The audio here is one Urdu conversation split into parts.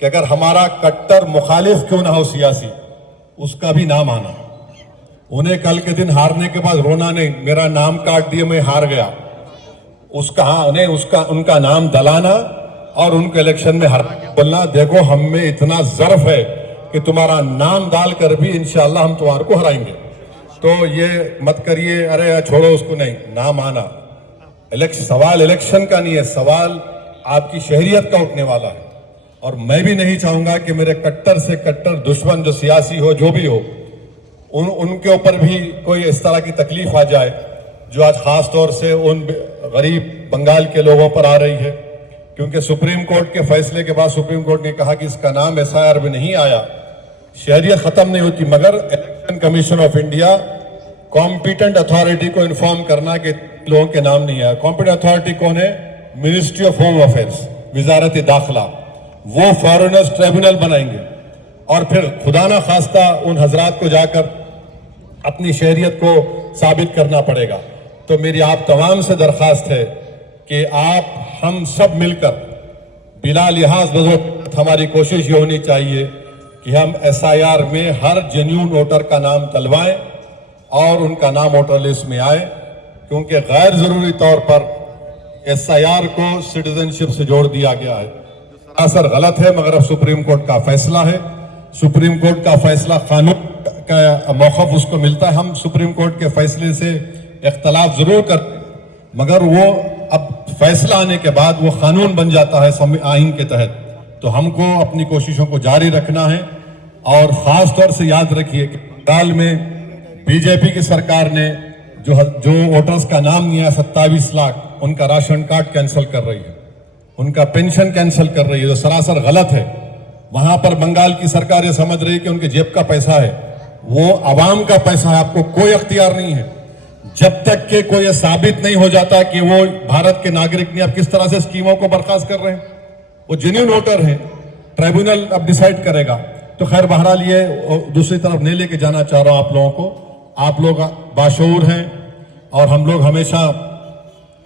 کہ اگر ہمارا کٹر مخالف کیوں نہ ہو سیاسی، اس کا بھی نام آنا. انہیں کل کے دن ہارنے کے بعد رونا نہیں، میرا نام کاٹ دیا میں ہار گیا، ان کا نام دلانا اور ان کے الیکشن میں بولنا دیکھو ہم میں اتنا ظرف ہے کہ تمہارا نام ڈال کر بھی انشاءاللہ ہم تمہارے کو ہرائیں گے. تو یہ مت کریے ارے چھوڑو اس کو، نہیں، نام آنا. سوال الیکشن کا نہیں ہے، سوال آپ کی شہریت کا اٹھنے والا ہے. اور میں بھی نہیں چاہوں گا کہ میرے کٹر سے کٹر دشمن جو سیاسی ہو جو بھی ہو ان کے اوپر بھی کوئی اس طرح کی تکلیف آ جائے جو آج خاص طور سے ان غریب بنگال کے لوگوں پر آ رہی ہے. کیونکہ سپریم کورٹ کے فیصلے کے بعد سپریم کورٹ نے کہا کہ اس کا نام SIR میں نہیں آیا، شہریت ختم نہیں ہوتی، مگر election commission of India competent authority کو انفارم کرنا کہ لوگوں کے نام نہیں آیا. کمپیٹنٹ اتھارٹی کون ہے؟ منسٹری آف ہوم افیئرس، وزارت داخلہ. وہ فارنرز ٹریبونل بنائیں گے اور پھر خدا نہ خواستہ ان حضرات کو جا کر اپنی شہریت کو ثابت کرنا پڑے گا. تو میری آپ تمام سے درخواست ہے کہ آپ ہم سب مل کر بلا لحاظ وضاحت ہماری کوشش یہ ہونی چاہیے کہ ہم SIR میں ہر جینیون ووٹر کا نام تلوائیں اور ان کا نام ووٹر لسٹ میں آئے. کیونکہ غیر ضروری طور پر SIR کو سٹیزنشپ سے جوڑ دیا گیا ہے. اثر غلط ہے، مگر اب سپریم کورٹ کا فیصلہ ہے. سپریم کورٹ کا فیصلہ قانون کا موقف اس کو ملتا ہے. ہم سپریم کورٹ کے فیصلے سے اختلاف ضرور کرتے ہیں، مگر وہ اب فیصلہ آنے کے بعد وہ قانون بن جاتا ہے آئین کے تحت. تو ہم کو اپنی کوششوں کو جاری رکھنا ہے. اور خاص طور سے یاد رکھیے کہ بنگال میں BJP کی سرکار نے جو ووٹرز کا نام نہیں ہے 27 لاکھ، ان کا راشن کارڈ کینسل کر رہی ہے، ان کا پینشن کینسل کر رہی ہے، جو سراسر غلط ہے. وہاں پر بنگال کی سرکار یہ سمجھ رہی ہے کہ ان کے جیب کا پیسہ ہے، وہ عوام کا پیسہ ہے، آپ کو کوئی اختیار نہیں ہے. جب تک کہ کوئی یہ ثابت نہیں ہو جاتا کہ وہ بھارت کے ناگرک نہیں. اب کس طرح سے اسکیموں کو برخاست کر رہے ہیں، وہ جینیون ووٹر ہیں، ٹریبونل اب ڈیسائیڈ کرے گا. تو خیر بہرحال یہ دوسری طرف نہیں لے کے جانا چاہ رہا ہوں آپ لوگوں کو. آپ لوگ باشعور ہیں اور ہم لوگ ہمیشہ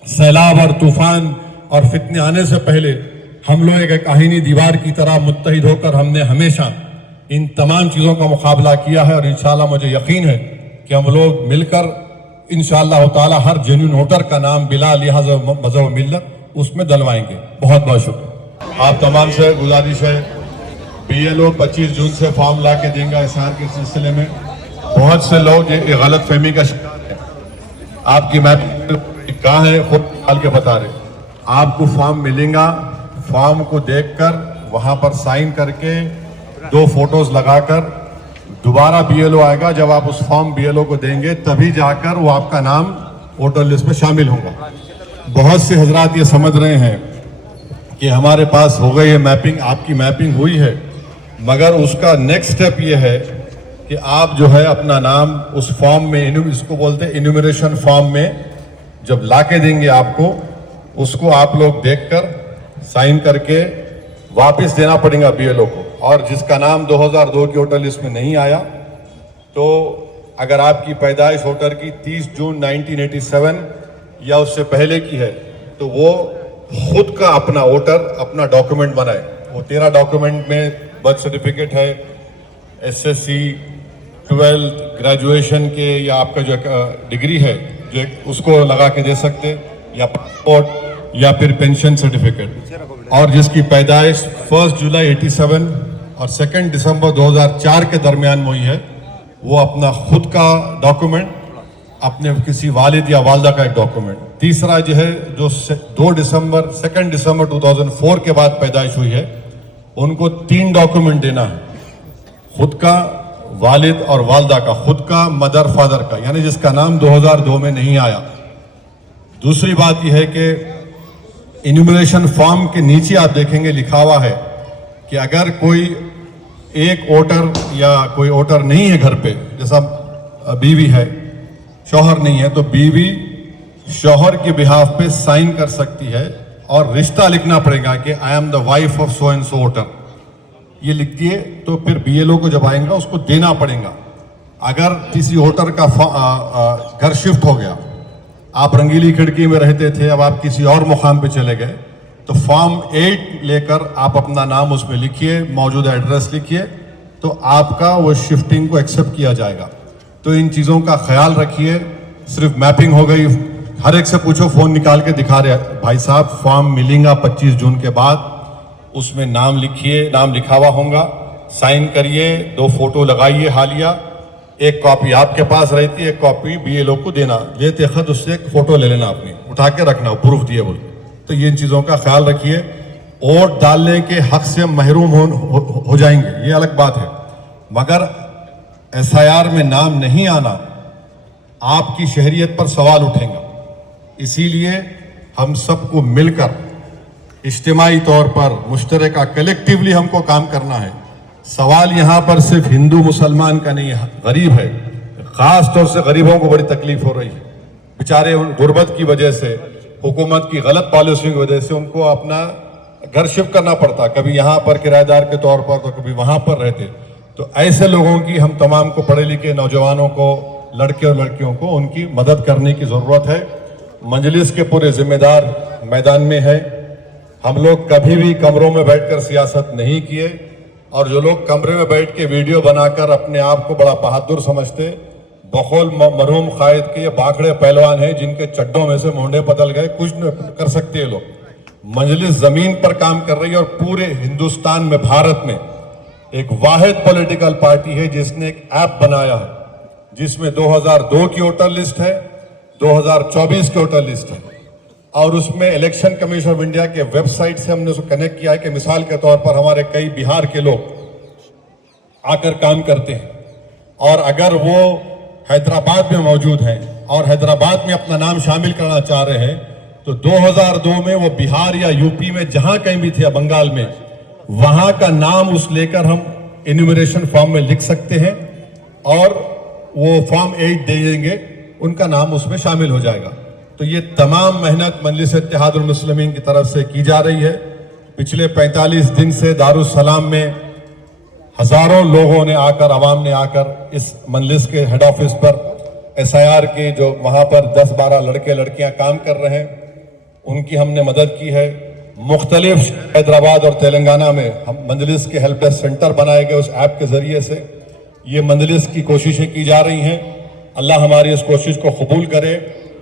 سیلاب اور طوفان اور فتنے آنے سے پہلے ہم لوگ ایک آہینی دیوار کی طرح متحد ہو کر ہم نے ہمیشہ ان تمام چیزوں کا مقابلہ کیا ہے. اور انشاءاللہ مجھے یقین ہے کہ ہم لوگ مل کر انشاءاللہ تعالی ہر جینیون ووٹر کا نام بلا لحاظ مذہب و ملت اس میں دلوائیں گے. بہت بہت شکریہ. آپ تمام سے گزارش ہے، BLO 25 جون سے فارم لا کے دیں گا SIR کے سلسلے میں. بہت سے لوگ یہ غلط فہمی کا شکار ہے. آپ کی میپ کہاں ہے خود ڈال کے بتا رہے. آپ کو فارم ملیں گا، فارم کو دیکھ کر وہاں پر سائن کر کے 2 فوٹوز لگا کر دوبارہ BLO آئے گا. جب آپ اس فارم BLO کو دیں گے تبھی جا کر وہ آپ کا نام ووٹر لسٹ میں شامل ہوگا. بہت سے حضرات یہ سمجھ رہے ہیں کہ ہمارے پاس ہو گئی ہے میپنگ، آپ کی میپنگ ہوئی ہے، مگر اس کا نیکسٹ سٹیپ یہ ہے کہ آپ جو ہے اپنا نام اس فارم میں، اس کو بولتے ہیں انیومریشن فارم میں جب لا کے دیں گے آپ کو، اس کو آپ لوگ دیکھ کر سائن کر کے واپس دینا پڑے گا BLO کو. اور جس کا نام 2002 کی ووٹر لسٹ میں نہیں آیا، تو اگر آپ کی پیدائش ووٹر کی 30 جون 1987 یا اس سے پہلے کی ہے تو وہ خود کا اپنا ووٹر اپنا ڈاکومنٹ بنائے. وہ 13 ڈاکومنٹ میں برتھ سرٹیفکیٹ ہے، SSC 12 گریجویشن کے یا آپ کا جو ڈگری ہے جو اس کو لگا کے دے سکتے، یا پاسپورٹ یا پھر پینشن سرٹیفکیٹ. اور جس کی پیدائش 1 جولائی 87 اور 2 دسمبر 2004 کے درمیان ہوئی ہے، وہ اپنا خود کا ڈاکومنٹ، اپنے کسی والد یا والدہ کا ایک ڈاکومنٹ. تیسرا جو ہے جو 2 دسمبر 2004 کے بعد پیدائش ہوئی ہے، ان کو 3 ڈاکومنٹ دینا ہے، خود کا، والد اور والدہ کا، خود کا، مدر فادر کا، یعنی جس کا نام 2002 میں نہیں آیا. دوسری بات یہ ہے کہ انیومریشن فارم کے نیچے آپ دیکھیں گے لکھا ہوا ہے کہ اگر کوئی ایک ووٹر یا کوئی ووٹر نہیں ہے گھر پہ، جیسا بیوی ہے، شوہر نہیں ہے، تو بیوی شوہر کے بہاف پہ سائن کر سکتی ہے اور رشتہ لکھنا پڑے گا کہ I am the wife of so and so voter. یہ لکھ دیے تو پھر BLO کو جب آئیں گا اس کو دینا پڑے گا. اگر کسی ووٹر کا گھر شفٹ ہو گیا، آپ رنگیلی کھڑکی میں رہتے تھے، اب آپ کسی اور مقام پہ چلے گئے، تو فارم 8 لے کر آپ اپنا نام اس میں لکھیے, موجودہ ایڈریس لکھیے, تو آپ کا وہ شفٹنگ کو ایکسیپٹ کیا جائے گا. تو ان چیزوں کا خیال رکھیے. صرف میپنگ ہو گئی, ہر ایک سے پوچھو, فون نکال کے دکھا رہے بھائی صاحب فارم ملیں گا 25 جون کے بعد, اس میں نام لکھیے, نام لکھا ہوا ہوگا, سائن کریے, 2 فوٹو لگائیے حالیہ, ایک کاپی آپ کے پاس رہتی ہے, ایک کاپی BLO کو دینا, لیتے خط اس سے ایک فوٹو لے لینا اپنی, اٹھا کے رکھنا, پروف دیے بول. تو یہ ان چیزوں کا خیال رکھیے. ووٹ ڈالنے کے حق سے محروم ہو جائیں گے, یہ الگ بات ہے, مگر SIR میں نام نہیں آنا آپ کی شہریت پر سوال اٹھیں گا. اسی لیے ہم سب کو مل کر اجتماعی طور پر مشترکہ کلیکٹیولی ہم کو کام کرنا ہے. سوال یہاں پر صرف ہندو مسلمان کا نہیں ہے, غریب ہے, خاص طور سے غریبوں کو بڑی تکلیف ہو رہی ہے. بیچارے غربت کی وجہ سے, حکومت کی غلط پالیسیوں کی وجہ سے ان کو اپنا گھر شفٹ کرنا پڑتا, کبھی یہاں پر کرایہ دار کے طور پر تو کبھی وہاں پر رہتے. تو ایسے لوگوں کی ہم تمام کو, پڑھے لکھے نوجوانوں کو, لڑکے اور لڑکیوں کو, ان کی مدد کرنے کی ضرورت ہے. مجلس کے پورے ذمہ دار میدان میں ہے. ہم لوگ کبھی بھی کمروں میں بیٹھ کر سیاست نہیں کیے, اور جو لوگ کمرے میں بیٹھ کے ویڈیو بنا کر اپنے آپ کو بڑا بہادر سمجھتے, بقول مرحوم قائد کے یہ باکڑے پہلوان ہیں جن کے چڈوں میں سے مونڈے بدل گئے, کچھ نہیں کر سکتے یہ لوگ. مجلس زمین پر کام کر رہی ہے, اور پورے ہندوستان میں, بھارت میں ایک واحد پولیٹیکل پارٹی ہے جس نے ایک ایپ بنایا ہے جس میں 2002 کی ووٹر لسٹ ہے, 2024 کی ووٹر لسٹ ہے, اور اس میں الیکشن کمیشن آف انڈیا کے ویب سائٹ سے ہم نے اس کو کنیکٹ کیا ہے کہ مثال کے طور پر ہمارے کئی بہار کے لوگ آ کر کام کرتے ہیں, اور اگر وہ حیدرآباد میں موجود ہیں اور حیدرآباد میں اپنا نام شامل کرنا چاہ رہے ہیں, تو 2002 میں وہ بہار یا UP میں جہاں کہیں بھی تھے, بنگال میں, وہاں کا نام اس لے کر ہم انیمریشن فارم میں لکھ سکتے ہیں, اور وہ فارم 8 دے دیں گے, ان کا نام اس میں شامل ہو جائے گا. تو یہ تمام محنت مجلس اتحاد المسلمین کی طرف سے کی جا رہی ہے. پچھلے 45 دن سے دارالسلام میں ہزاروں لوگوں نے آ کر, عوام نے آ کر اس مجلس کے ہیڈ آفس پر SIR کے جو وہاں پر 10-12 لڑکے لڑکیاں کام کر رہے ہیں, ان کی ہم نے مدد کی ہے. مختلف حیدرآباد اور تلنگانہ میں ہم مجلس کے ہیلپ ڈیسک سینٹر بنائے گئے, اس ایپ کے ذریعے سے یہ مجلس کی کوششیں کی جا رہی ہیں. اللہ ہماری اس کوشش کو قبول کرے.